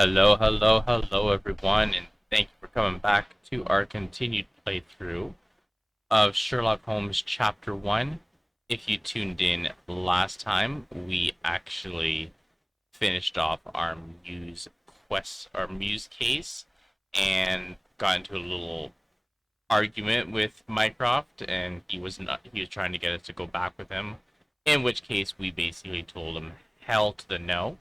Hello, everyone, and thank you for coming back to our continued playthrough of Sherlock Holmes Chapter 1. If you tuned in last time, we actually finished off our Muse case, and got into a little argument with Mycroft, and he was trying to get us to go back with him, in which case we basically told him hell to the no.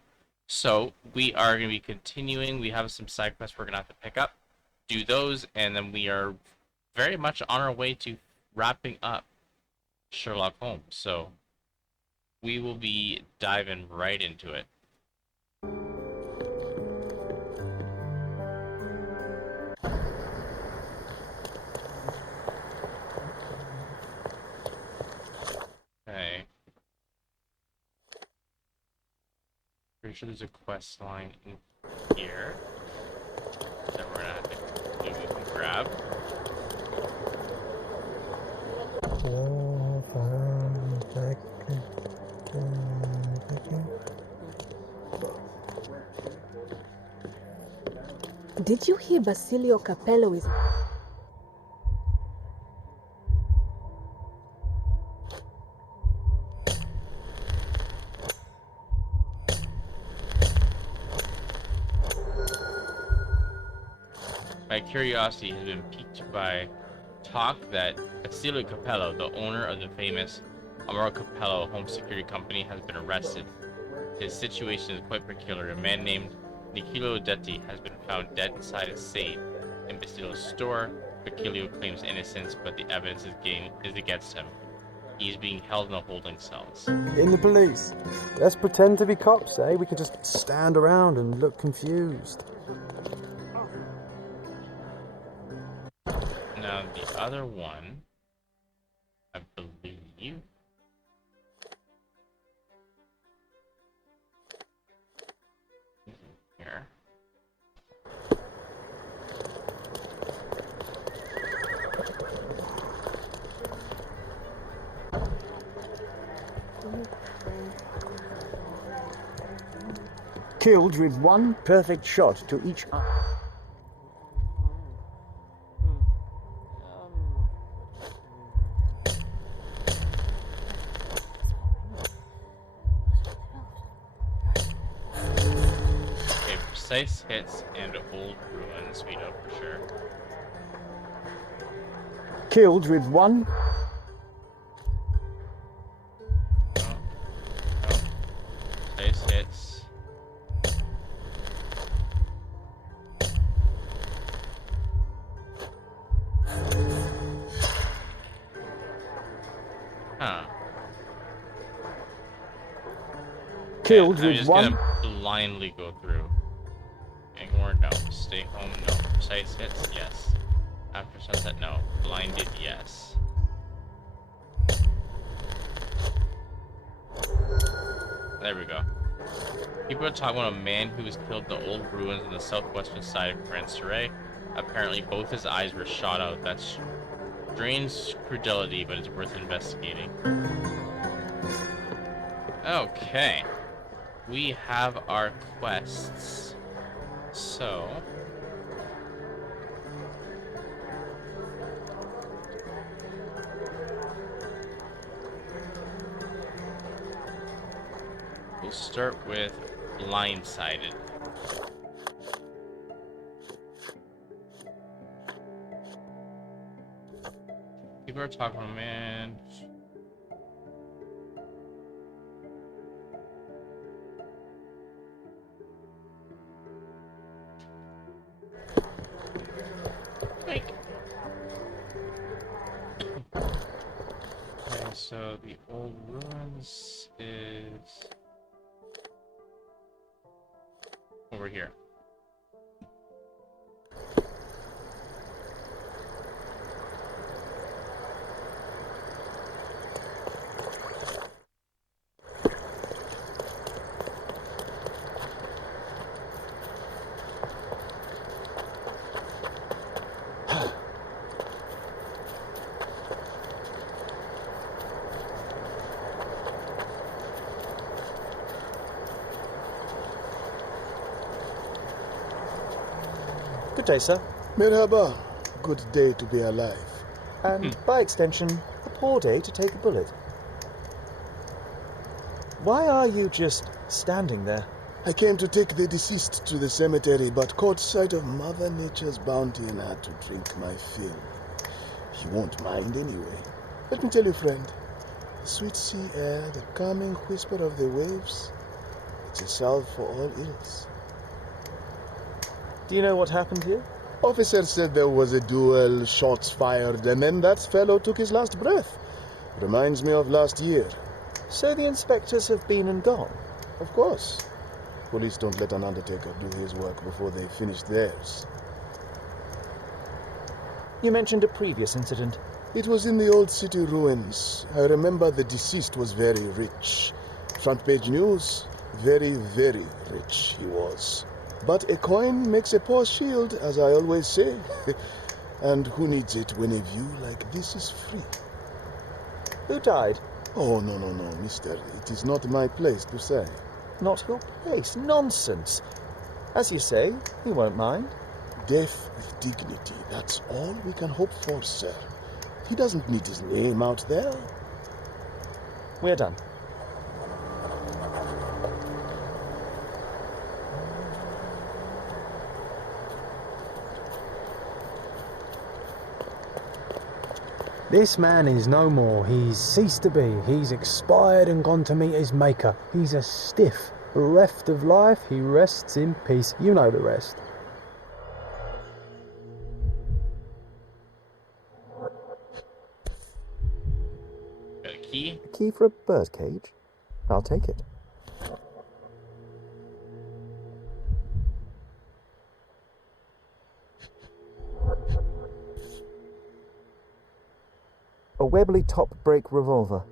So we are going to be continuing. We have some side quests we're going to have to pick up, do those, and then we are very much on our way to wrapping up Sherlock Holmes. So we will be diving right into it. Okay. Pretty sure there's a quest line in here that we're going to have to we can grab. Did you hear Basilio Capello is... My curiosity has been piqued by talk that Basilio Capello, the owner of the famous Amaro Capello Home Security Company, has been arrested. His situation is quite peculiar. A man named Nicolò Detti has been found dead inside a safe in Basilio's store. Basilio claims innocence, but the evidence is against him. He's being held in a holding cells. In the police. Let's pretend to be cops, eh? We can just stand around and look confused. Now, the other one, I believe... here. Killed with one perfect shot to each eye. Okay, precise hits and old ruins, we know for sure. Killed with one. No. Precise hits. Huh. Killed I'm with just one. gonna blindly go through. Ignore, no. Stay home, no. Precise hits, yes. After sunset, no. Blinded, yes. There we go. People are talking about a man who was killed in the old ruins on the southwestern side of Grand-Siret. Apparently, both his eyes were shot out. That's strange credulity, but it's worth investigating. Okay. We have our quests. So... we'll start with blindsided. People are talking about, man. Like. Okay, so the old ruins is over here. day, sir. Merhaba. Good day to be alive. And, by extension, a poor day to take a bullet. Why are you just standing there? I came to take the deceased to the cemetery, but caught sight of Mother Nature's bounty and had to drink my fill. He won't mind anyway. Let me tell you, friend, the sweet sea air, the calming whisper of the waves, it's a salve for all ills. Do you know what happened here? Officer said there was a duel, shots fired, and then that fellow took his last breath. Reminds me of last year. So the inspectors have been and gone? Of course. Police don't let an undertaker do his work before they've finished theirs. You mentioned a previous incident. It was in the old city ruins. I remember the deceased was very rich. Front page news, very, very rich he was. But a coin makes a poor shield, as I always say. And who needs it when a view like this is free? Who died? Oh, no, mister. It is not my place to say. Not your place. Nonsense. As you say, he won't mind. Death with dignity, that's all we can hope for, sir. He doesn't need his name out there. We're done. This man is no more. He's ceased to be. He's expired and gone to meet his maker. He's a stiff. Bereft of life, he rests in peace. You know the rest. Got a key? A key for a birdcage? I'll take it. A Webley top-break revolver.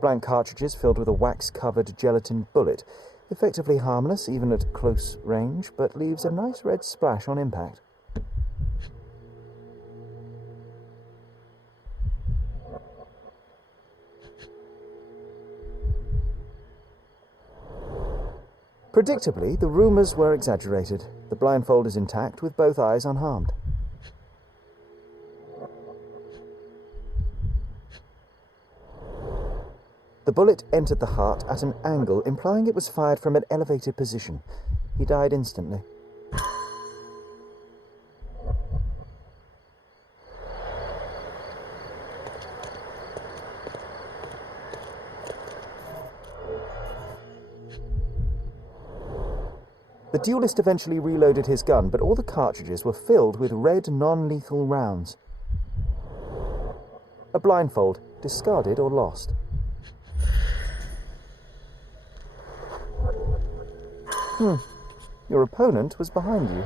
Blank cartridges filled with a wax-covered gelatin bullet. Effectively harmless, even at close range, but leaves a nice red splash on impact. Predictably, the rumours were exaggerated. The blindfold is intact, with both eyes unharmed. The bullet entered the heart at an angle, implying it was fired from an elevated position. He died instantly. The duelist eventually reloaded his gun, but all the cartridges were filled with red non-lethal rounds. A blindfold, discarded or lost. Your opponent was behind you.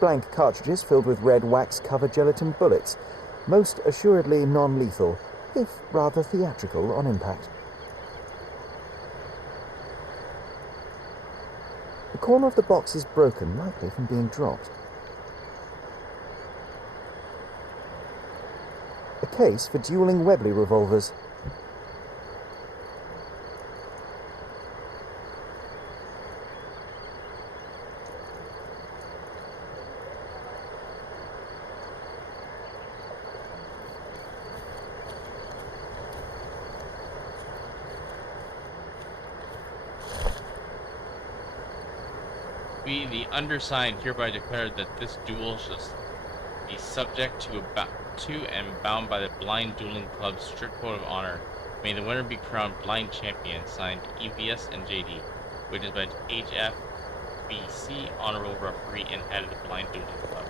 Blank cartridges filled with red wax-covered gelatin bullets, most assuredly non-lethal, if rather theatrical on impact. The corner of the box is broken, likely from being dropped. A case for dueling Webley revolvers. We, the undersigned, hereby declare that this duel shall be subject to and bound by the Blind Dueling Club's strict code of honor. May the winner be crowned Blind Champion, signed EVS and JD, witnessed by HFBC, Honorable Referee and Head of the Blind Dueling Club.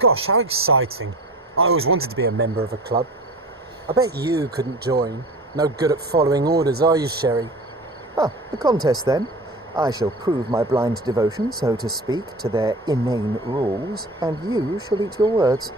Gosh, how exciting. I always wanted to be a member of a club. I bet you couldn't join. No good at following orders, are you, Sherry? Ah, the contest then. I shall prove my blind devotion, so to speak, to their inane rules, and you shall eat your words.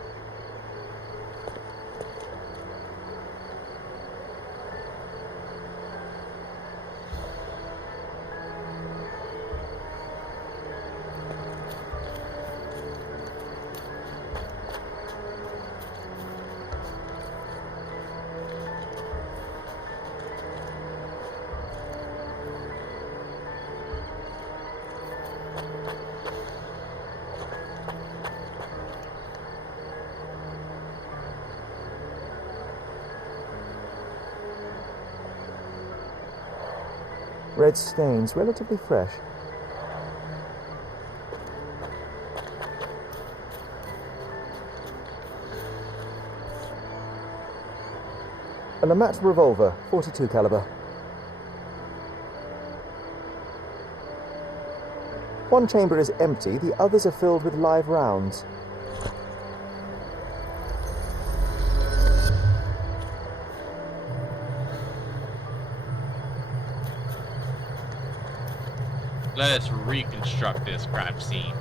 Red stains, relatively fresh. A Lamat revolver, .42 caliber. One chamber is empty, the others are filled with live rounds. Let us reconstruct this crime scene.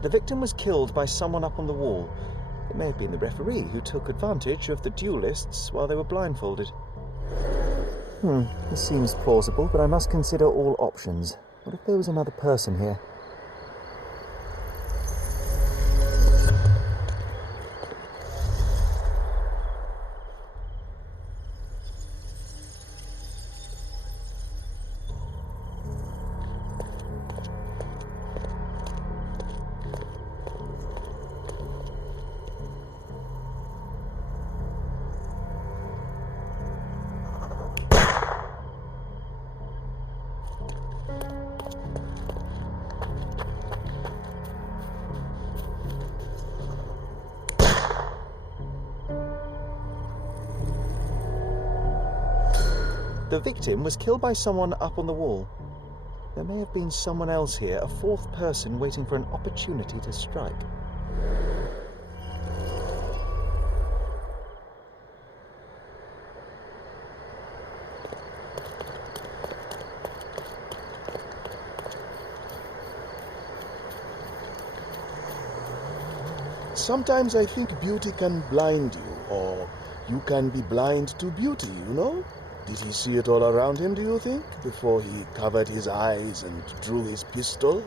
The victim was killed by someone up on the wall. It may have been the referee who took advantage of the duelists while they were blindfolded. This seems plausible, but I must consider all options. What if there was another person here? The victim was killed by someone up on the wall. There may have been someone else here, a fourth person waiting for an opportunity to strike. Sometimes I think beauty can blind you, or you can be blind to beauty, you know? Did he see it all around him, do you think, before he covered his eyes and drew his pistol?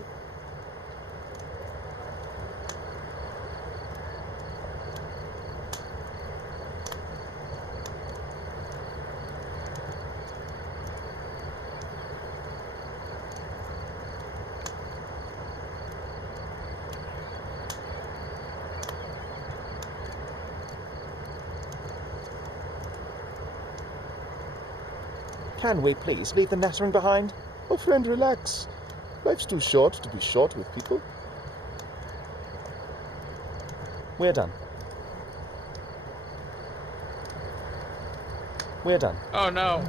Can we please leave the nattering behind? Oh, friend, relax. Life's too short to be short with people. We're done. We're done. Oh no.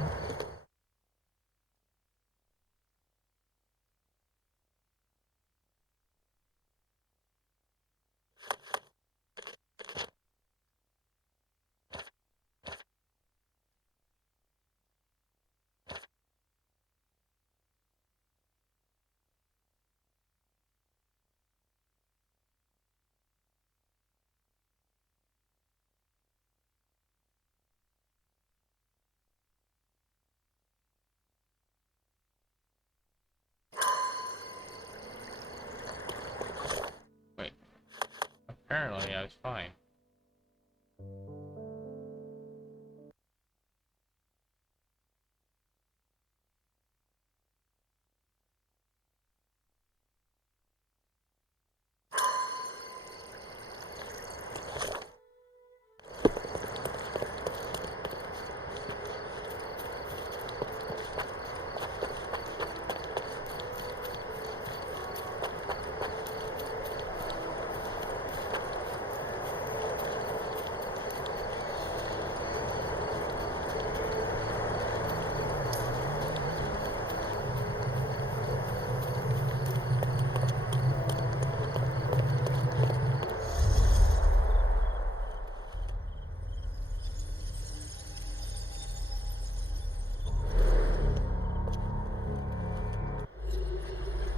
apparently I was fine.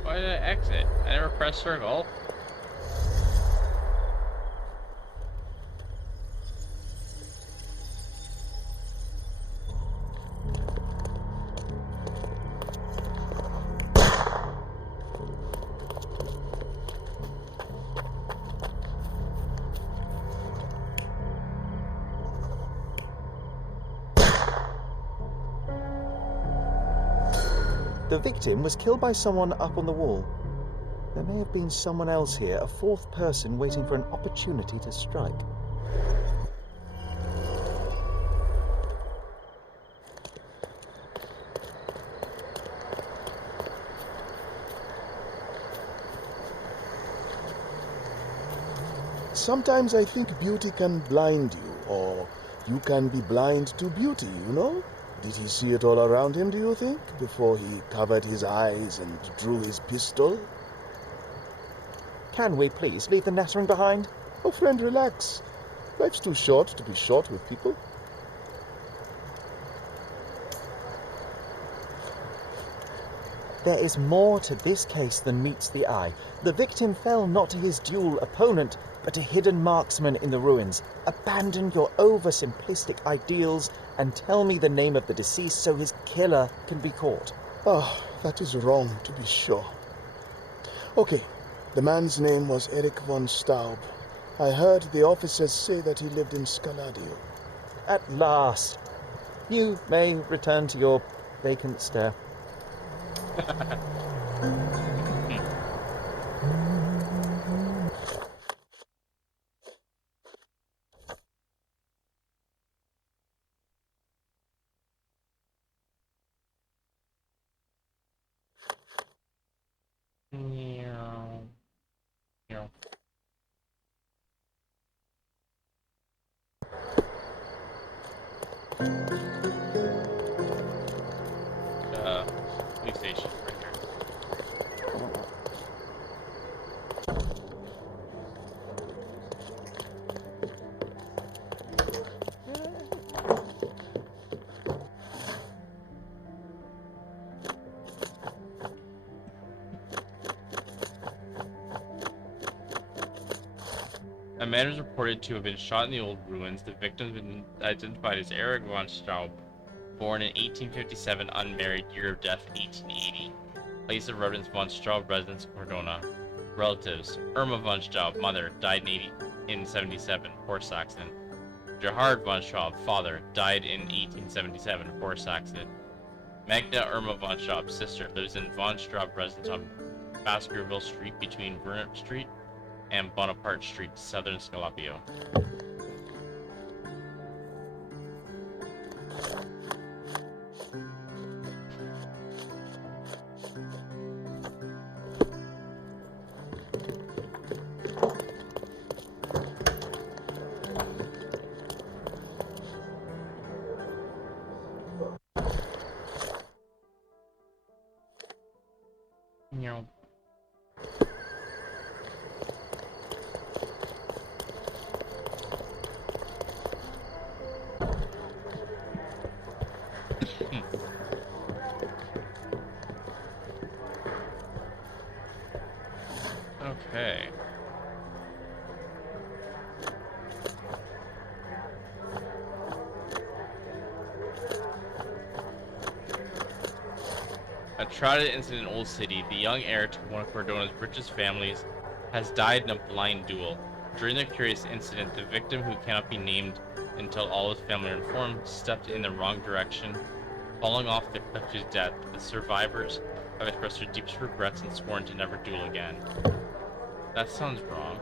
Why did I exit? I never pressed circle. The victim was killed by someone up on the wall. There may have been someone else here, a fourth person waiting for an opportunity to strike. Sometimes I think beauty can blind you, or you can be blind to beauty, you know? Did he see it all around him, do you think, before he covered his eyes and drew his pistol? Can we please leave the nattering behind? Oh, friend, relax. Life's too short to be short with people. There is more to this case than meets the eye. The victim fell not to his dual opponent, but a hidden marksman in the ruins. Abandon your oversimplistic ideals and tell me the name of the deceased so his killer can be caught. Oh, that is wrong, to be sure. Okay, the man's name was Eric von Staub. I heard the officers say that he lived in Scaladio. At last. You may return to your vacant stare. Meow. Meow. Police station right here. A man was reported to have been shot in the old ruins. The victim has been identified as Eric von Straub, born in 1857, unmarried, year of death 1880. Place of residence von Straub, residence Cordona. Relatives: Irma von Straub, mother, died in 77, Horst Saxon. Gerhard von Straub, father, died in 1877, Horst Saxon. Magda Irma von Straub, sister, lives in von Straub residence on Baskerville Street between Burnett Street and Bonaparte Street, Southern Scalapio. Meow. Okay. A tragic incident in Old City. The young heir to one of Cordona's richest families has died in a blind duel. During the curious incident, the victim, who cannot be named until all his family are informed, stepped in the wrong direction, falling off the cliff to his death. The survivors have expressed their deepest regrets and sworn to never duel again. That sounds wrong.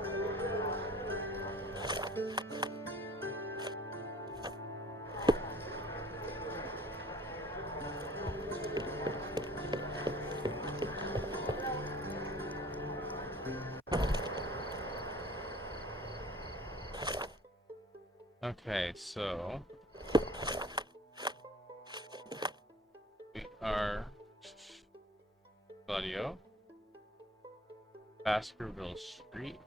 Okay, so we are Claudio, Baskerville Street.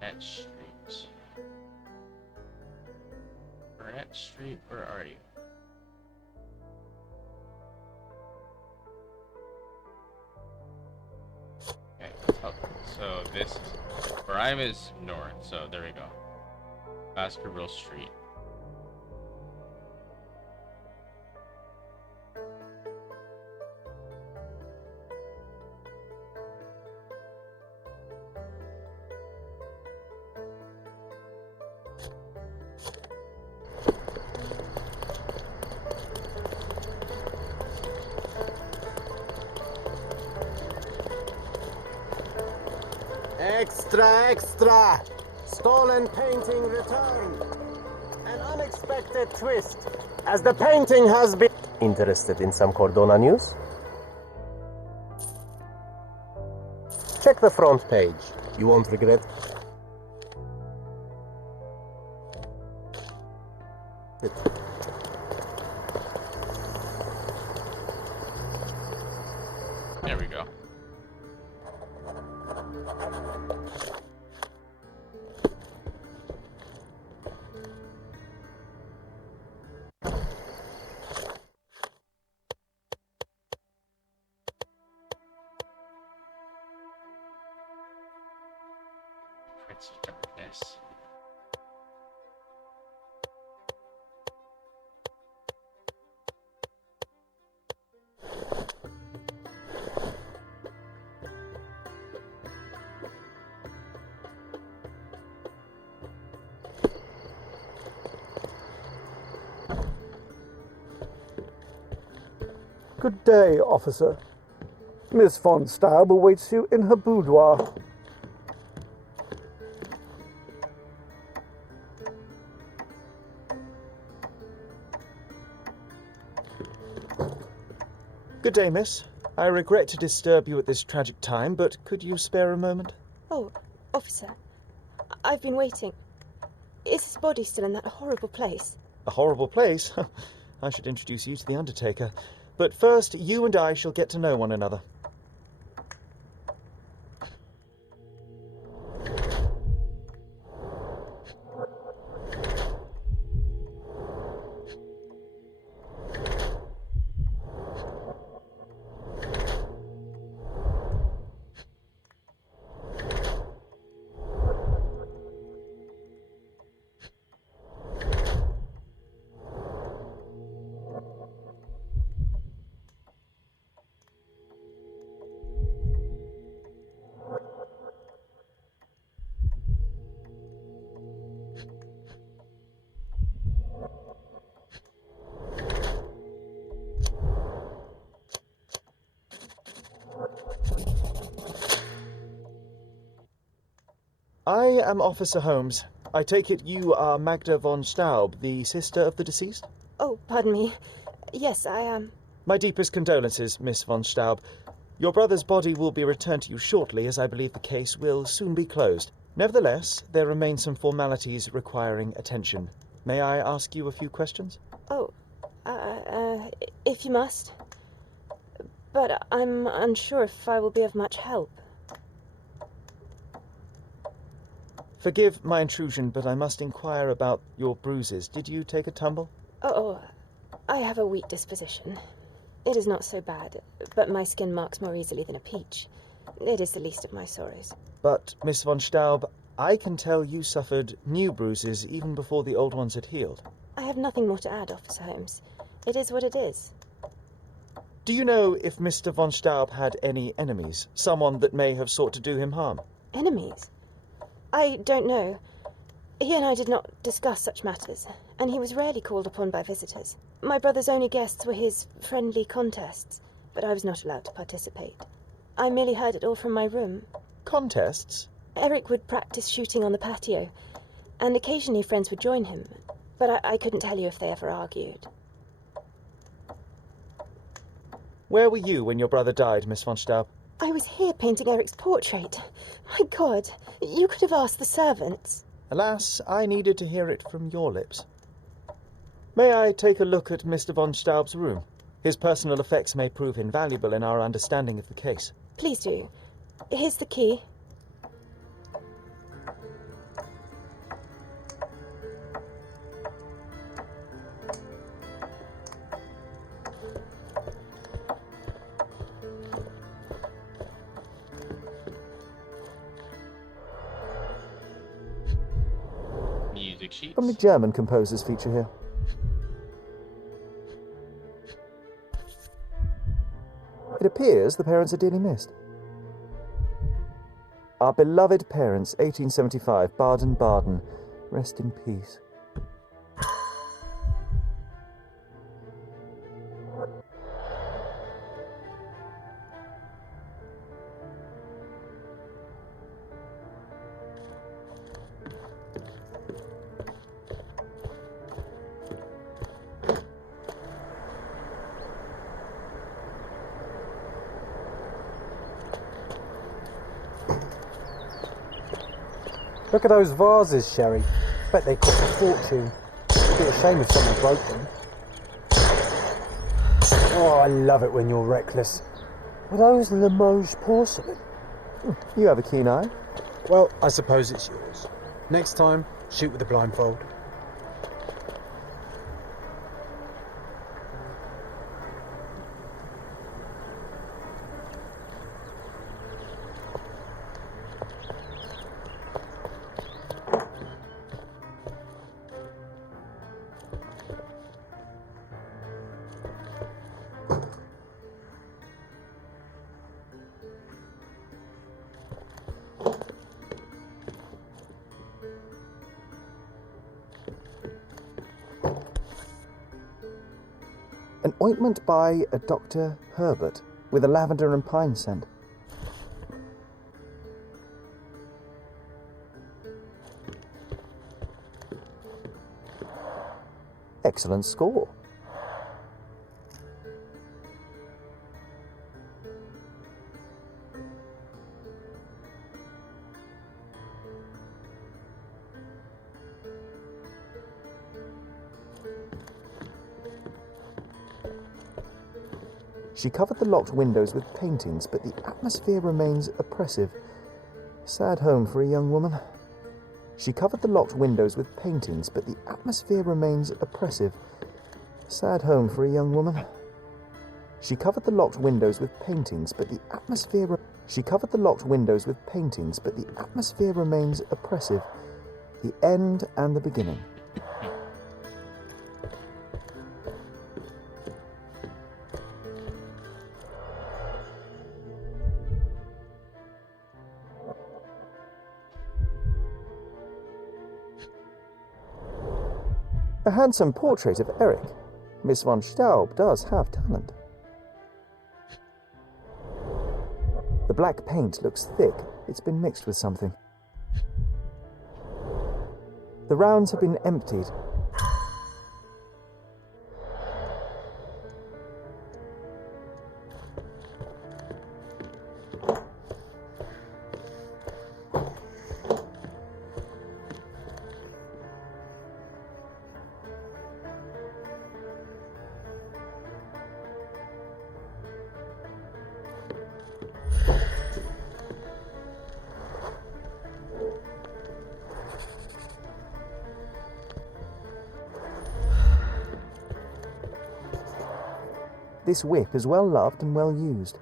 Burnett Street. Burnett Street, where are you? Okay, so this, where I'm is north, so there we go. Baskerville Street. Extra, extra! Stolen painting returned. An unexpected twist, as the painting has been... Interested in some Cordona news? Check the front page. You won't regret. it. There we go. Prince of Darkness. Good day, officer. Miss von Staub awaits you in her boudoir. Good day, miss. I regret to disturb you at this tragic time, but could you spare a moment? Oh, officer, I've been waiting. Is his body still in that horrible place? A horrible place? I should introduce you to the Undertaker. But first, you and I shall get to know one another. I am Officer Holmes. I take it you are Magda von Staub, the sister of the deceased? Oh, pardon me. Yes, I am. My deepest condolences, Miss von Staub. Your brother's body will be returned to you shortly, as I believe the case will soon be closed. Nevertheless, there remain some formalities requiring attention. May I ask you a few questions? Oh, if you must. But I'm unsure if I will be of much help. Forgive my intrusion, but I must inquire about your bruises. Did you take a tumble? Oh, I have a weak disposition. It is not so bad, but my skin marks more easily than a peach. It is the least of my sorrows. But, Miss von Staub, I can tell you suffered new bruises even before the old ones had healed. I have nothing more to add, Officer Holmes. It is what it is. Do you know if Mr. von Staub had any enemies? Someone that may have sought to do him harm? Enemies? I don't know. He and I did not discuss such matters, and he was rarely called upon by visitors. My brother's only guests were his friendly contests, but I was not allowed to participate. I merely heard it all from my room. Contests? Eric would practice shooting on the patio, and occasionally friends would join him, but I couldn't tell you if they ever argued. Where were you when your brother died, Miss von Staub? I was here painting Eric's portrait. My God, you could have asked the servants. Alas, I needed to hear it from your lips. May I take a look at Mr. von Staub's room? His personal effects may prove invaluable in our understanding of the case. Please do. Here's the key. Music sheets. Only German composers feature here. It appears the parents are dearly missed. Our beloved parents, 1875, Baden-Baden. Rest in peace. Look at those vases, Sherry. Bet they cost a fortune. It'd be a shame if someone broke them. Oh, I love it when you're reckless. Were those Limoges porcelain? You have a keen eye. Well, I suppose it's yours. Next time, shoot with a blindfold. An ointment by a Dr. Herbert with a lavender and pine scent. Excellent score. She covered the locked windows with paintings, but the atmosphere remains oppressive. Sad home for a young woman. She covered the locked windows with paintings, but the atmosphere remains oppressive. Sad home for a young woman. She covered the locked windows with paintings, but the atmosphere... She covered the locked windows with paintings, but the atmosphere remains oppressive. The end and the beginning. A handsome portrait of Eric. Miss von Staub does have talent. The black paint looks thick. It's been mixed with something. The rounds have been emptied. this whip is well loved and well used.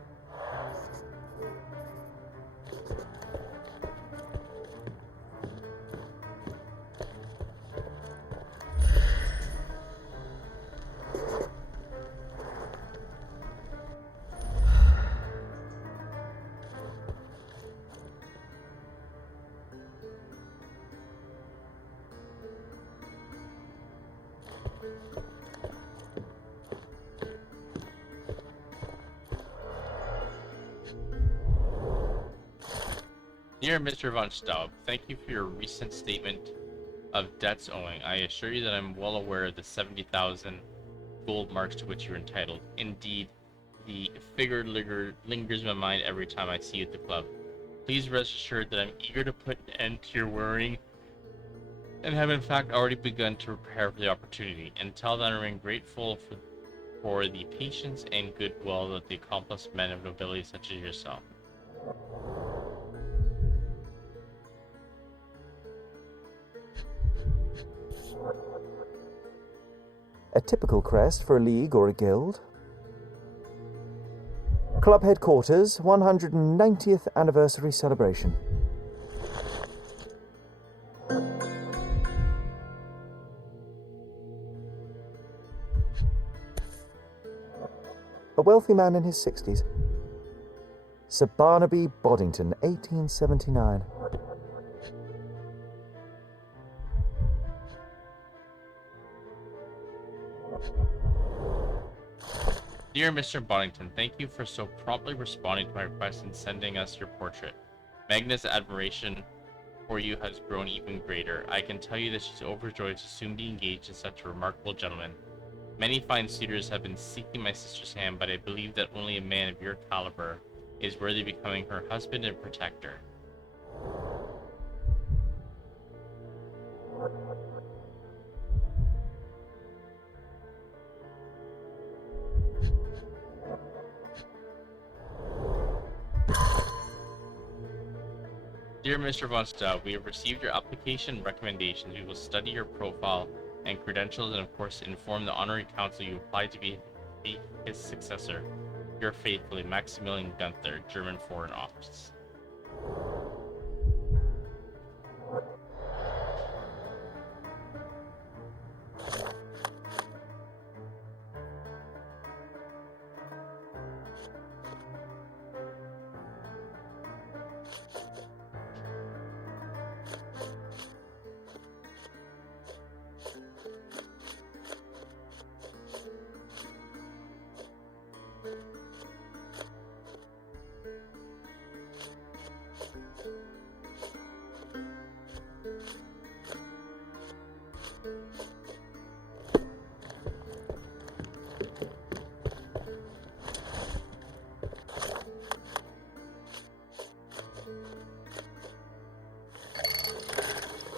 Dear Mr. Von Staub, thank you for your recent statement of debts owing. I assure you that I'm well aware of the 70,000 gold marks to which you're entitled. Indeed, the figure lingers in my mind every time I see you at the club. Please rest assured that I'm eager to put an end to your worrying and have in fact already begun to prepare for the opportunity. Until then, I remain grateful for the patience and goodwill of the accomplished men of nobility such as yourself. A typical crest for a league or a guild. Club headquarters, 190th anniversary celebration. A wealthy man in his 60s. Sir Barnaby Boddington, 1879. Dear Mr. Boddington, thank you for so promptly responding to my request and sending us your portrait. Magna's admiration for you has grown even greater. I can tell you that she's overjoyed to soon be engaged to such a remarkable gentleman. Many fine suitors have been seeking my sister's hand, but I believe that only a man of your caliber is worthy of becoming her husband and protector. Dear Mr. Von Staub, we have received your application and recommendations. We will study your profile and credentials and of course inform the honorary council you applied to be his successor. Your faithfully, Maximilian Gunther, German Foreign Office.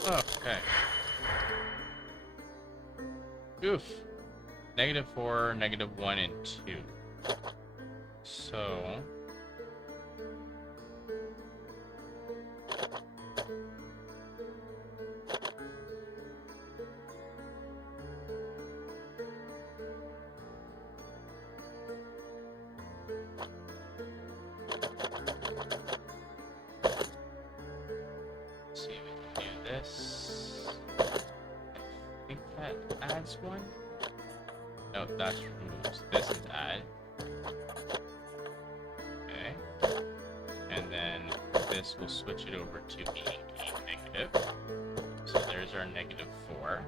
Okay. Oof. -4, -1, and 2. So... let's see if we can do this. I think that adds one. No, that's removes. This is add. Okay. And then this will switch it over to being a negative. So there's our -4.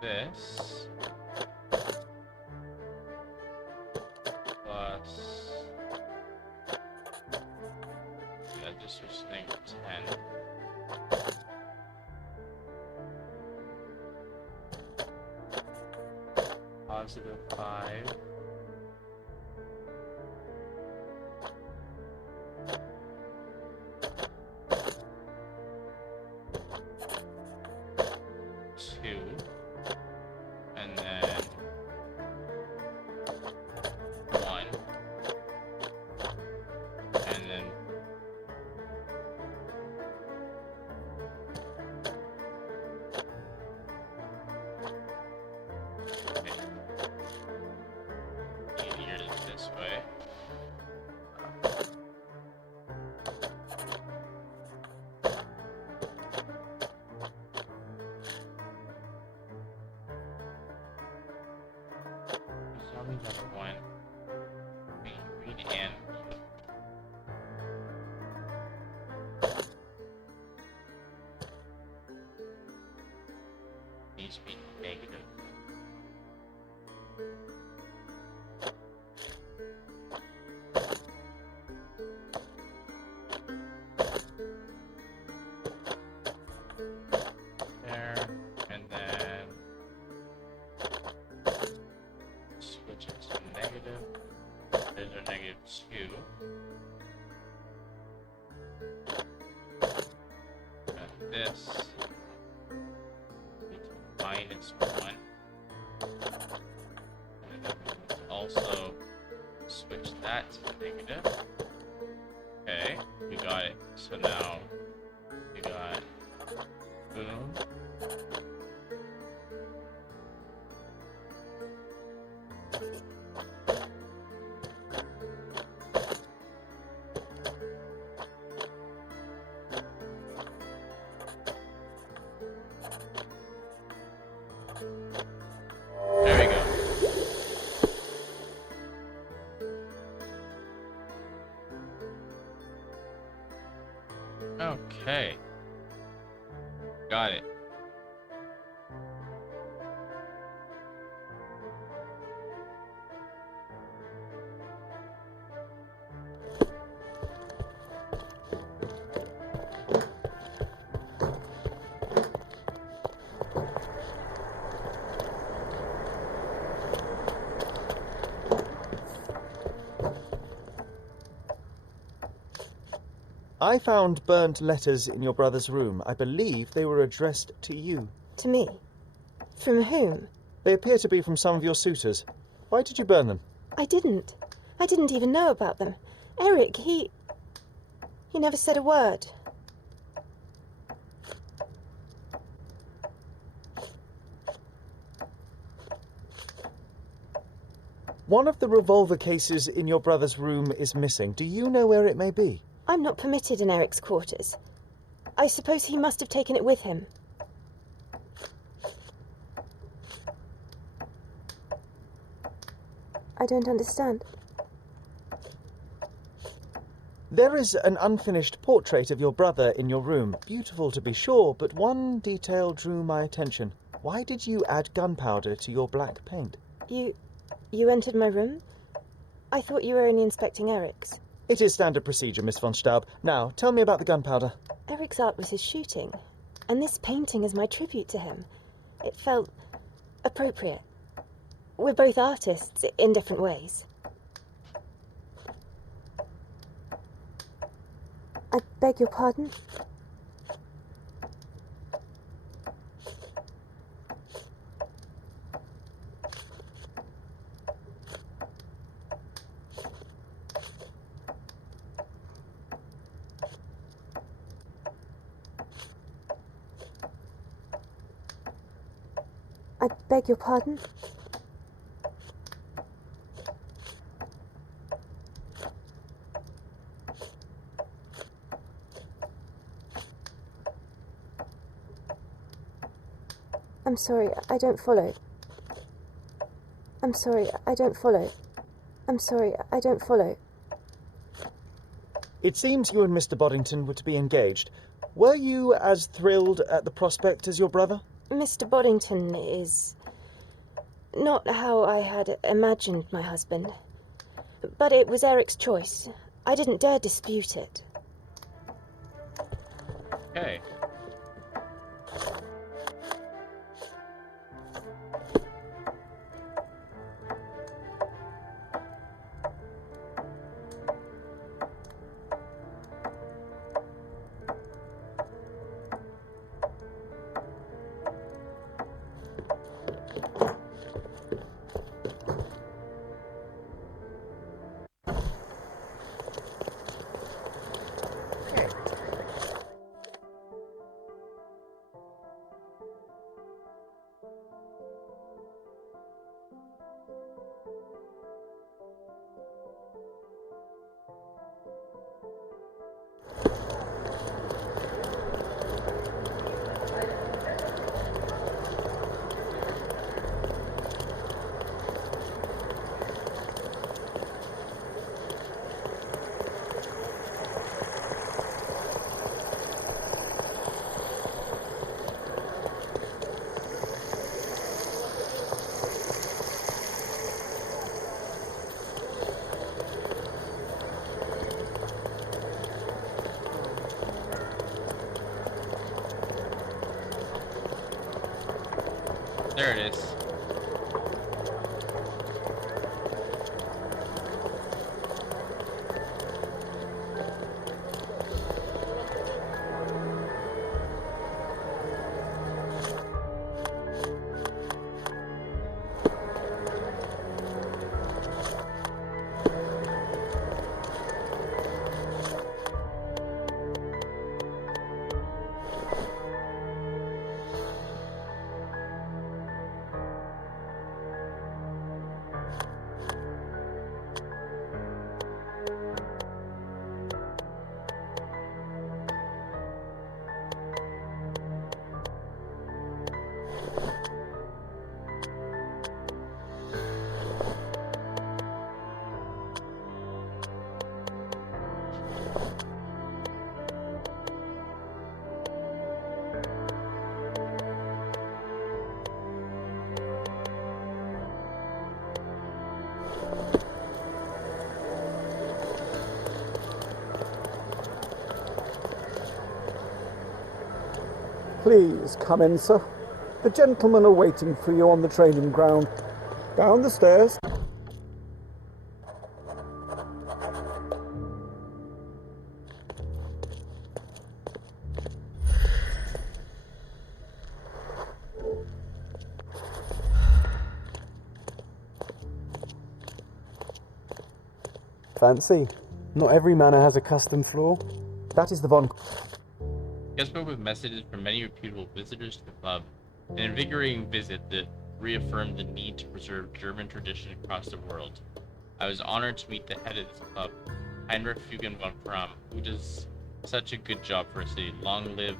This plus that just switches to -10. +5. Two. And then 1. And then Zombie number one. We read and needs to be negative. There, and then switch it to negative. There's a -2. And this -1. And then we also switch that to negative. Okay, we got it. So now we got boom. There we go. Okay. Got it. I found burnt letters in your brother's room. I believe they were addressed to you. To me? From whom? They appear to be from some of your suitors. Why did you burn them? I didn't. I didn't even know about them. Eric, he never said a word. One of the revolver cases in your brother's room is missing. Do you know where it may be? I'm not permitted in Eric's quarters. I suppose he must have taken it with him. I don't understand. There is an unfinished portrait of your brother in your room. Beautiful to be sure, but one detail drew my attention. Why did you add gunpowder to your black paint? You entered my room? I thought you were only inspecting Eric's. It is standard procedure, Miss von Staub. Now, tell me about the gunpowder. Eric's art was his shooting, and this painting is my tribute to him. It felt appropriate. We're both artists in different ways. I beg your pardon? I beg your pardon? I'm sorry, I don't follow. I'm sorry, I don't follow. I'm sorry, I don't follow. It seems you and Mr. Boddington were to be engaged. Were you as thrilled at the prospect as your brother? Mr. Boddington is not how I had imagined my husband. But it was Eric's choice. I didn't dare dispute it. Okay. there it is. Please come in, sir. The gentlemen are waiting for you on the training ground. Down the stairs. Fancy. Not every manor has a custom floor. That is the Von... I spoke with messages from many reputable visitors to the club. An invigorating visit that reaffirmed the need to preserve German tradition across the world. I was honored to meet the head of this club, Heinrich Fugen von Kram, who does such a good job for a city. Long live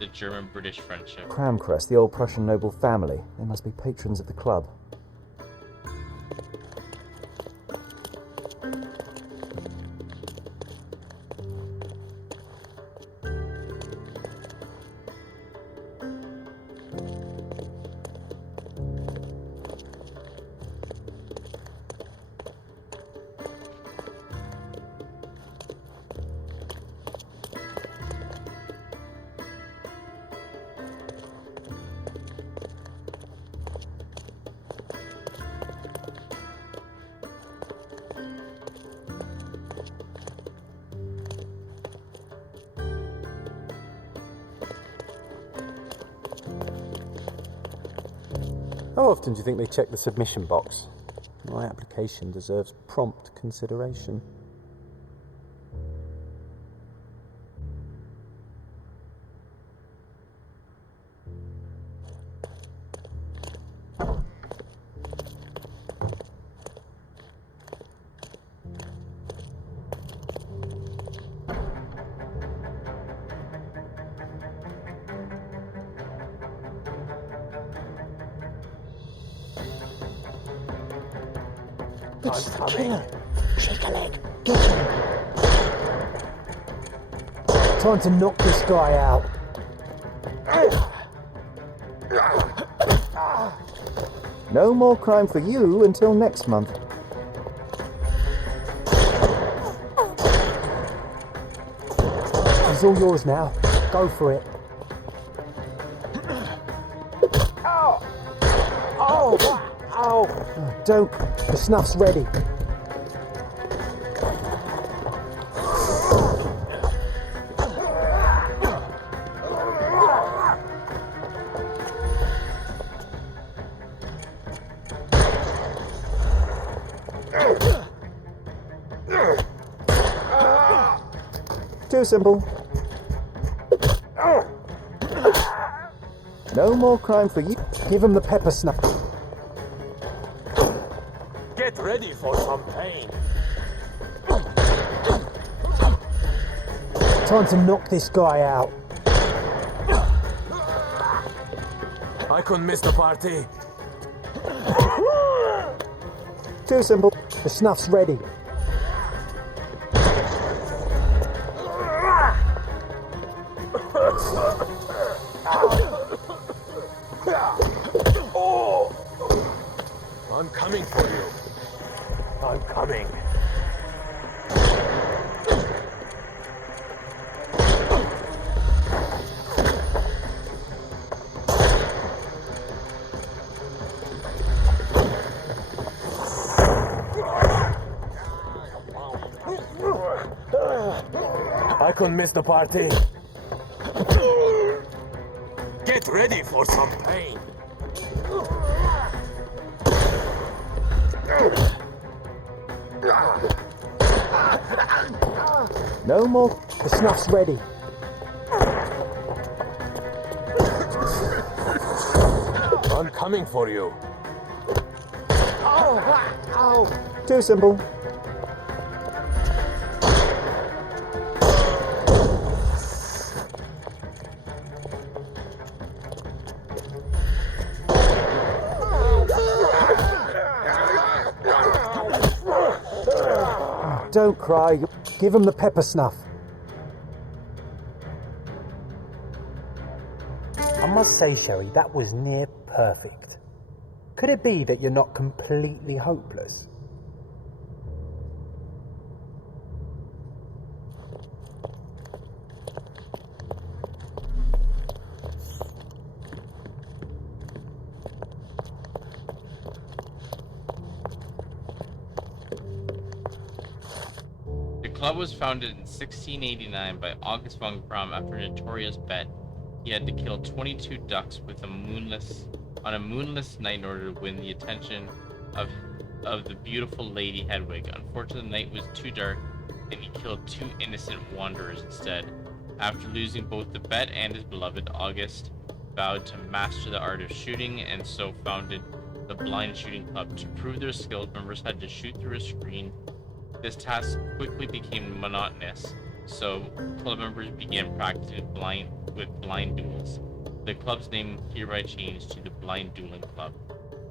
the German-British friendship. Kramkrest, the old Prussian noble family. They must be patrons of the club. How often do you think they check the submission box? My application deserves prompt consideration. It's the killer. Shake a leg. Get him. Trying to knock this guy out. No more crime for you until next month. He's all yours now. Go for it. Oh, don't. The snuff's ready. Too simple. No more crime for you. Give him the pepper snuff. Get ready for some pain. Time to knock this guy out. I couldn't miss the party. Too simple. The snuff's ready. I'm coming for you. I'm coming. second, Mr. Party. Get ready for some pain. No more. The snuff's ready. I'm coming for you. Too simple. Don't cry. Give him the pepper snuff. I must say, Sherry, that was near perfect. Could it be that you're not completely hopeless? The club was founded in 1689 by August von Kram after a notorious bet he had to kill 22 ducks on a moonless night in order to win the attention of the beautiful Lady Hedwig. Unfortunately, the night was too dark, and he killed 2 innocent wanderers instead. After losing both the bet and his beloved, August vowed to master the art of shooting, and so founded the Blind Shooting Club. To prove their skills, members had to shoot through a screen. This task quickly became monotonous, so club members began practicing with blind duels. The club's name hereby changed to the Blind Dueling Club.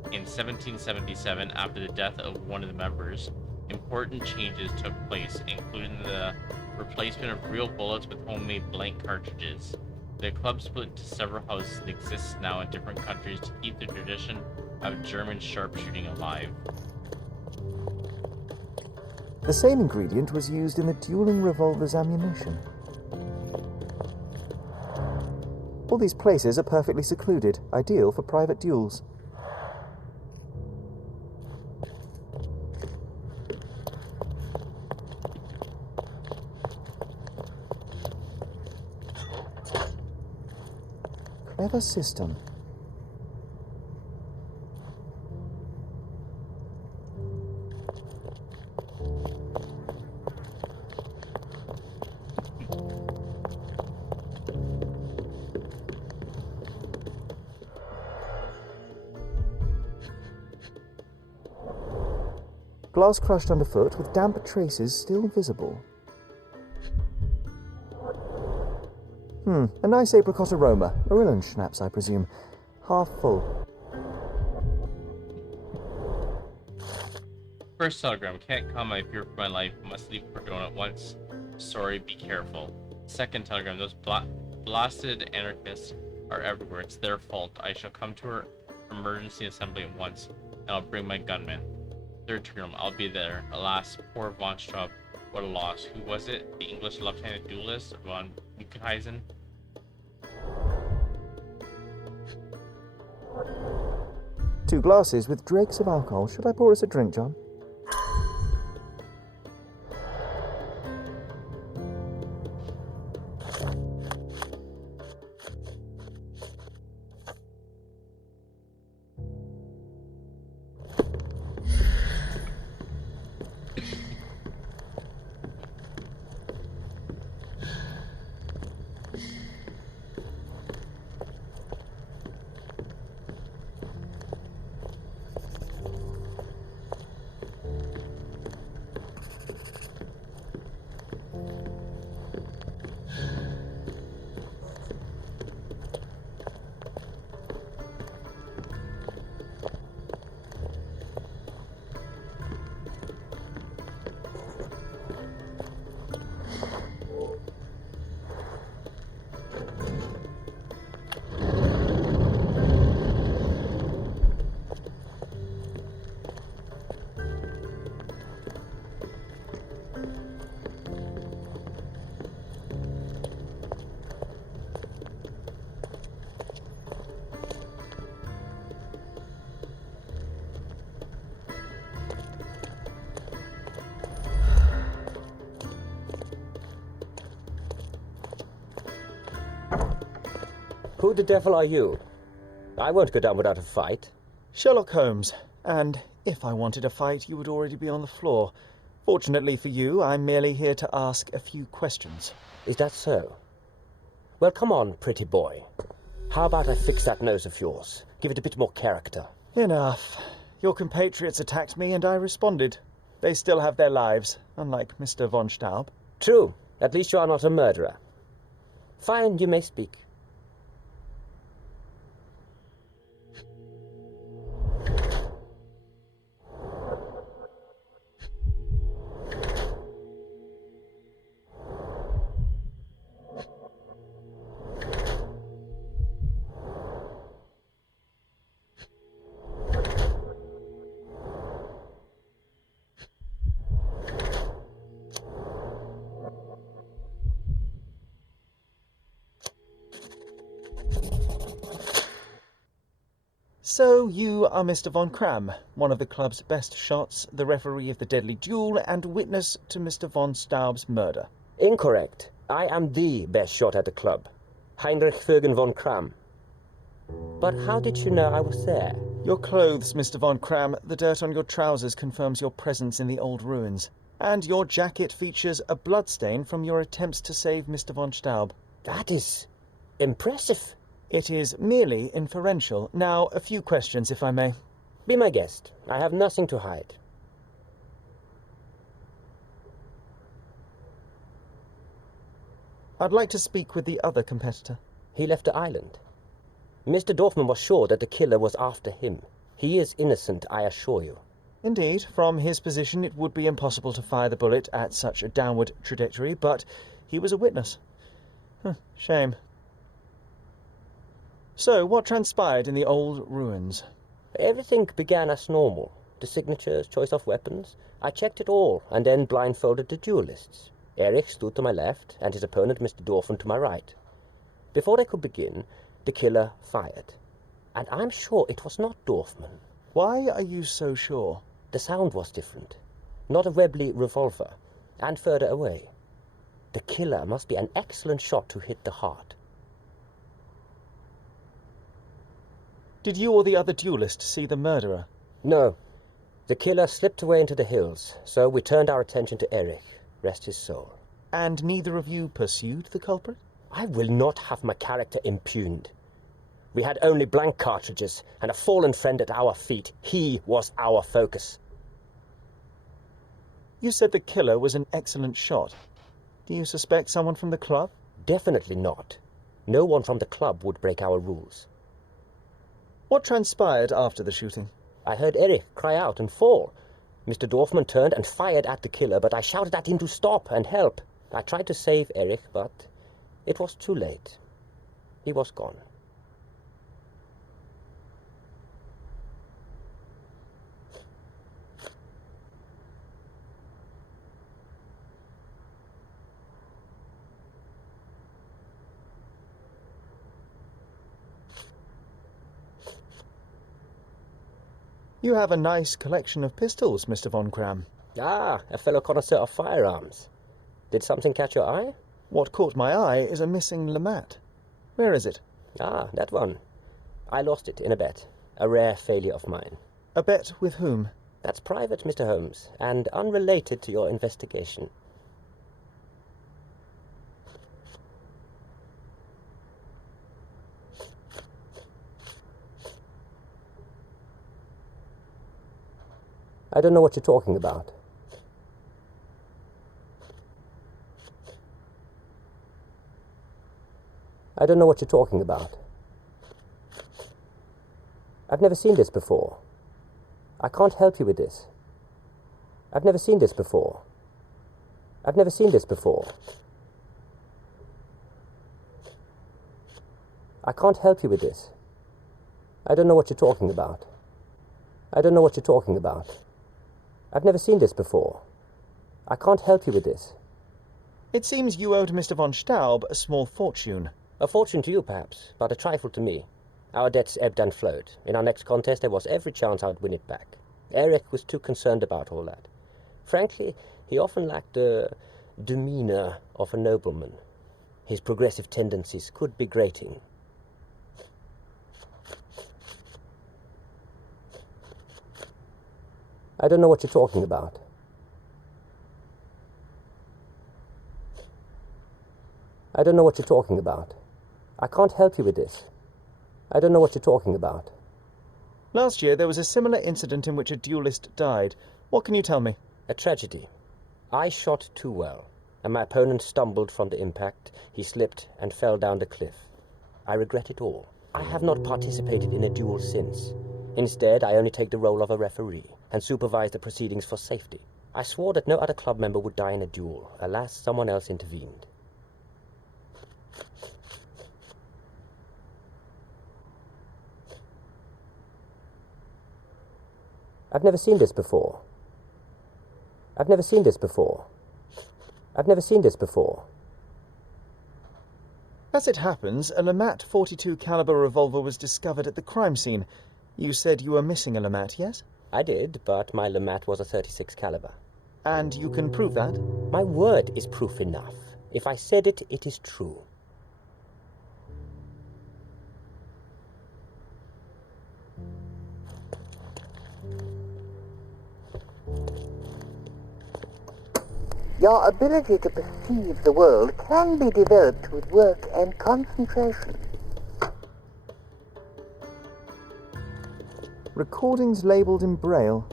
In 1777, after the death of one of the members, important changes took place, including the replacement of real bullets with homemade blank cartridges. The club split into several houses and exists now in different countries to keep the tradition of German sharpshooting alive. The same ingredient was used in the dueling revolver's ammunition. All these places are perfectly secluded, ideal for private duels. Clever system. Glass crushed underfoot with damp traces still visible. A nice apricot aroma. Marillion schnapps, I presume. Half full. First telegram, can't come, I fear for my life, must leave Cordon at once. Sorry, be careful. Second telegram, those blasted anarchists are everywhere, it's their fault. I shall come to her emergency assembly at once, and I'll bring my gunmen. Third telegram, I'll be there. Alas, poor von Straub, what a loss. Who was it? The English left-handed duelist, von Buchenheisen? Two glasses with dregs of alcohol. Should I pour us a drink, John? Who the devil are you? I won't go down without a fight. Sherlock Holmes, and if I wanted a fight, you would already be on the floor. Fortunately for you, I'm merely here to ask a few questions. Is that so? Well, come on, pretty boy. How about I fix that nose of yours? Give it a bit more character. Enough. Your compatriots attacked me and I responded. They still have their lives, unlike Mr. von Staub. True. At least you are not a murderer. Fine, you may speak. So you are Mr. von Kram, one of the club's best shots, the referee of the deadly duel, and witness to Mr. von Staub's murder. Incorrect. I am the best shot at the club. Heinrich Vögen von Kram. But how did you know I was there? Your clothes, Mr. von Kram, the dirt on your trousers confirms your presence in the old ruins. And your jacket features a bloodstain from your attempts to save Mr. von Staub. That is impressive. It is merely inferential. Now, a few questions, if I may. Be my guest. I have nothing to hide. I'd like to speak with the other competitor. He left the island. Mr. Dorfman was sure that the killer was after him. He is innocent, I assure you. Indeed, from his position it would be impossible to fire the bullet at such a downward trajectory, but he was a witness. Shame. So, what transpired in the old ruins? Everything began as normal. The signatures, choice of weapons. I checked it all, and then blindfolded the duelists. Erich stood to my left, and his opponent, Mr. Dorfman, to my right. Before they could begin, the killer fired. And I'm sure it was not Dorfman. Why are you so sure? The sound was different. Not a Webley revolver, and further away. The killer must be an excellent shot to hit the heart. Did you or the other duelist see the murderer? No. The killer slipped away into the hills, so we turned our attention to Erich. Rest his soul. And neither of you pursued the culprit? I will not have my character impugned. We had only blank cartridges and a fallen friend at our feet. He was our focus. You said the killer was an excellent shot. Do you suspect someone from the club? Definitely not. No one from the club would break our rules. What transpired after the shooting? I heard Erich cry out and fall. Mr. Dorfman turned and fired at the killer, but I shouted at him to stop and help. I tried to save Erich, but it was too late. He was gone. You have a nice collection of pistols, Mr. von Kram. Ah, a fellow connoisseur of firearms. Did something catch your eye? What caught my eye is a missing Lamat. Where is it? Ah, that one. I lost it in a bet. A rare failure of mine. A bet with whom? That's private, Mr. Holmes, and unrelated to your investigation. I don't know what you're talking about. I don't know what you're talking about. I've never seen this before. I can't help you with this. I've never seen this before. I've never seen this before. I can't help you with this. I don't know what you're talking about. I don't know what you're talking about. I've never seen this before. I can't help you with this. It seems you owed Mr. von Staub a small fortune. A fortune to you, perhaps, but a trifle to me. Our debts ebbed and flowed. In our next contest, there was every chance I would win it back. Erich was too concerned about all that. Frankly, he often lacked the demeanor of a nobleman. His progressive tendencies could be grating. I don't know what you're talking about. I don't know what you're talking about. I can't help you with this. I don't know what you're talking about. Last year, there was a similar incident in which a duelist died. What can you tell me? A tragedy. I shot too well, and my opponent stumbled from the impact. He slipped and fell down the cliff. I regret it all. I have not participated in a duel since. Instead, I only take the role of a referee and supervise the proceedings for safety. I swore that no other club member would die in a duel. Alas, someone else intervened. I've never seen this before. I've never seen this before. I've never seen this before. As it happens, a Lamat 42 caliber revolver was discovered at the crime scene. You said you were missing a Lamat, yes? I did, but my Lamat was a 36 caliber. And you can prove that? My word is proof enough. If I said it, it is true. Your ability to perceive the world can be developed with work and concentration. Recordings labelled in Braille.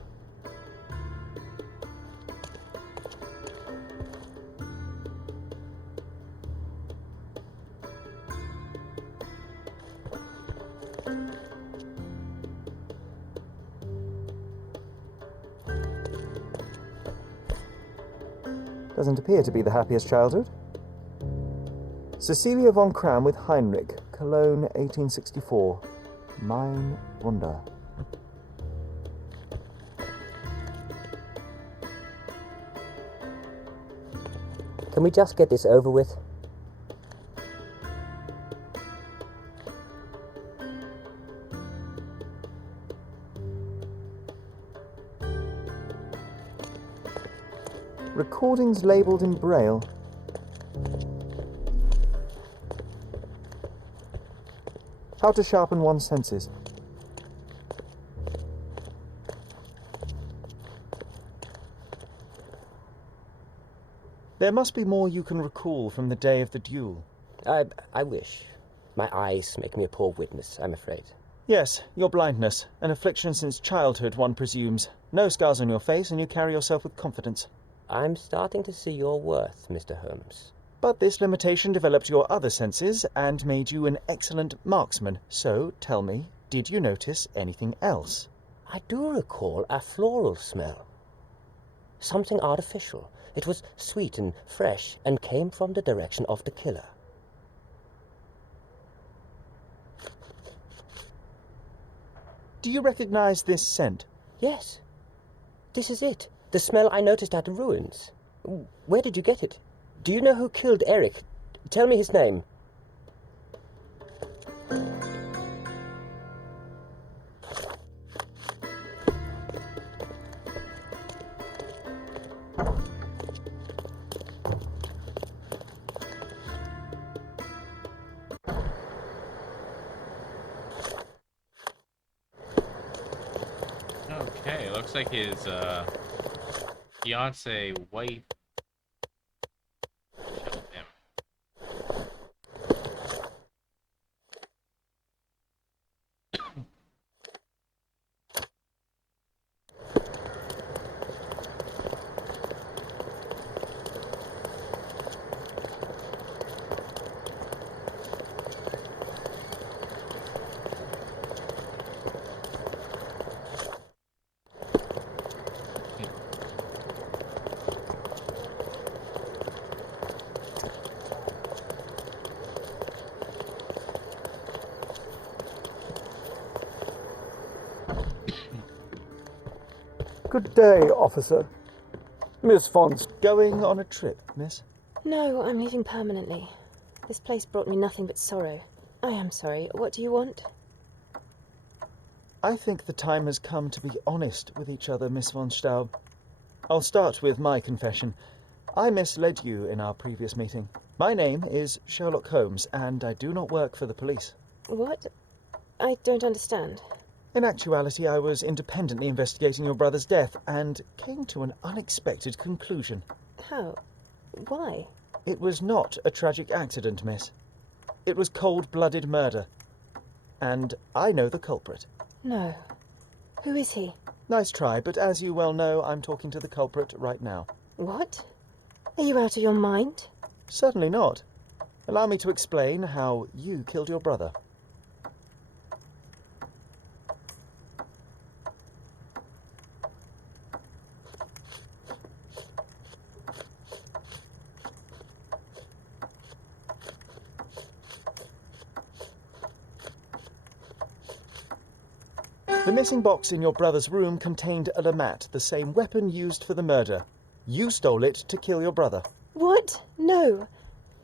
Doesn't appear to be the happiest childhood. Cecilia von Kram with Heinrich, Cologne, 1864. Mein Wunder. Can we just get this over with? Recordings labelled in Braille. How to sharpen one's senses. There must be more you can recall from the day of the duel. I wish. My eyes make me a poor witness, I'm afraid. Yes, your blindness, an affliction since childhood, one presumes. No scars on your face, and you carry yourself with confidence. I'm starting to see your worth, Mr. Holmes. But this limitation developed your other senses and made you an excellent marksman. So, tell me, did you notice anything else? I do recall a floral smell. Something artificial. It was sweet and fresh and came from the direction of the killer. Do you recognize this scent? Yes. This is it. The smell I noticed at the ruins. Where did you get it? Do you know who killed Eric? Tell me his name. Okay, looks like his fiance wife killed him. Good day, officer. Miss Fons. Going on a trip, miss? No, I'm leaving permanently. This place brought me nothing but sorrow. I am sorry. What do you want? I think the time has come to be honest with each other, Miss von Staub. I'll start with my confession. I misled you in our previous meeting. My name is Sherlock Holmes, and I do not work for the police. What? I don't understand. In actuality, I was independently investigating your brother's death and came to an unexpected conclusion. How? Why? It was not a tragic accident, miss. It was cold-blooded murder. And I know the culprit. No. Who is he? Nice try, but as you well know, I'm talking to the culprit right now. What? Are you out of your mind? Certainly not. Allow me to explain how you killed your brother. The missing box in your brother's room contained a lamat, the same weapon used for the murder. You stole it to kill your brother. What? No.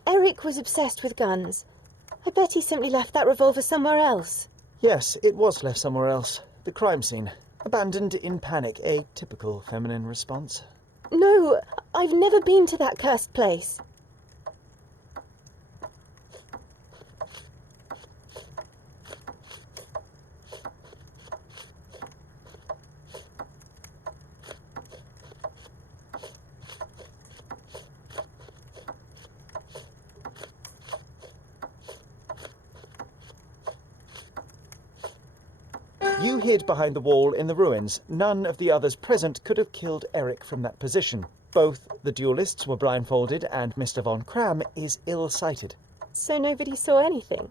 Eric was obsessed with guns. I bet he simply left that revolver somewhere else. Yes, it was left somewhere else. The crime scene. Abandoned in panic, a typical feminine response. No, I've never been to that cursed place. You hid behind the wall in the ruins. None of the others present could have killed Eric from that position. Both the duelists were blindfolded, and Mr. von Kram is ill-sighted. So nobody saw anything?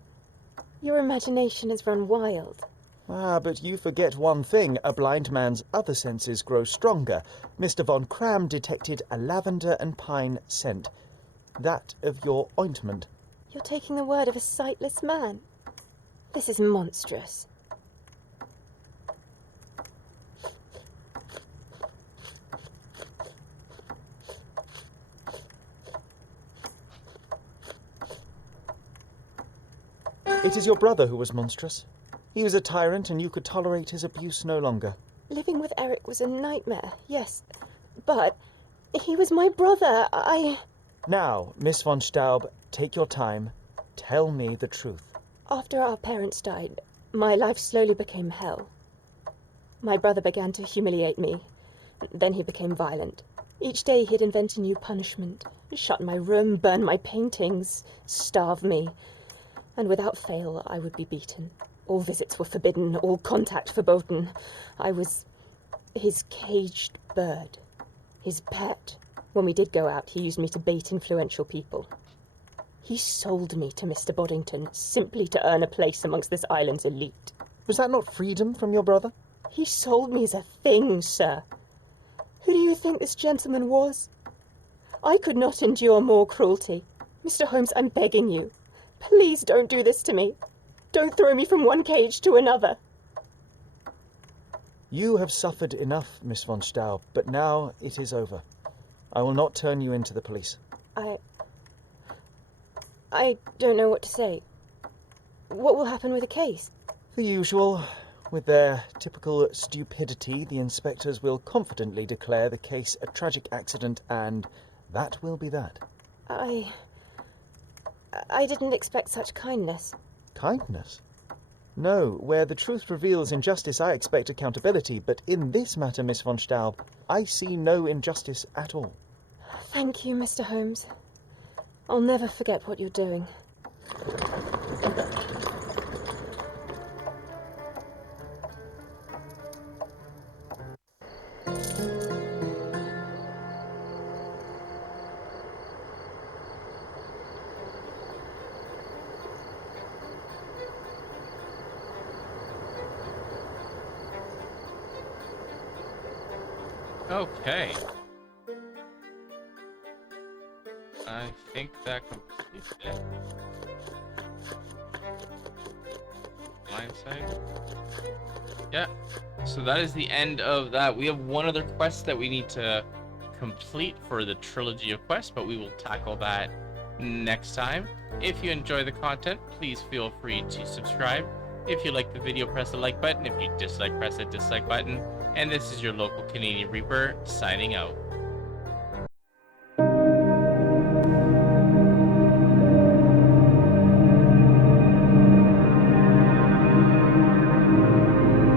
Your imagination has run wild. Ah, but you forget one thing. A blind man's other senses grow stronger. Mr. von Kram detected a lavender and pine scent. That of your ointment. You're taking the word of a sightless man. This is monstrous. It is your brother who was monstrous. He was a tyrant, and you could tolerate his abuse no longer. Living with Eric was a nightmare, yes. But he was my brother. Now, Miss von Staub, take your time. Tell me the truth. After our parents died, my life slowly became hell. My brother began to humiliate me. Then he became violent. Each day he'd invent a new punishment. Shut my room, burn my paintings, starve me. And without fail, I would be beaten. All visits were forbidden, all contact verboten. I was his caged bird, his pet. When we did go out, he used me to bait influential people. He sold me to Mr. Boddington simply to earn a place amongst this island's elite. Was that not freedom from your brother? He sold me as a thing, sir. Who do you think this gentleman was? I could not endure more cruelty. Mr. Holmes, I'm begging you. Please don't do this to me. Don't throw me from one cage to another. You have suffered enough, Miss von Staub, but now it is over. I will not turn you into the police. I don't know what to say. What will happen with the case? The usual. With their typical stupidity, the inspectors will confidently declare the case a tragic accident, and that will be that. I didn't expect such kindness. Kindness? No, where the truth reveals injustice, I expect accountability, but in this matter, Miss von Staub, I see no injustice at all. Thank you, Mr. Holmes. I'll never forget what you're doing. Okay. I think that completes it. Blindside. Yeah. So that is the end of that. We have one other quest that we need to complete for the trilogy of quests, but we will tackle that next time. If you enjoy the content, please feel free to subscribe. If you like the video, press the like button. If you dislike, press the dislike button. And this is your local Canadian Reaper, signing out.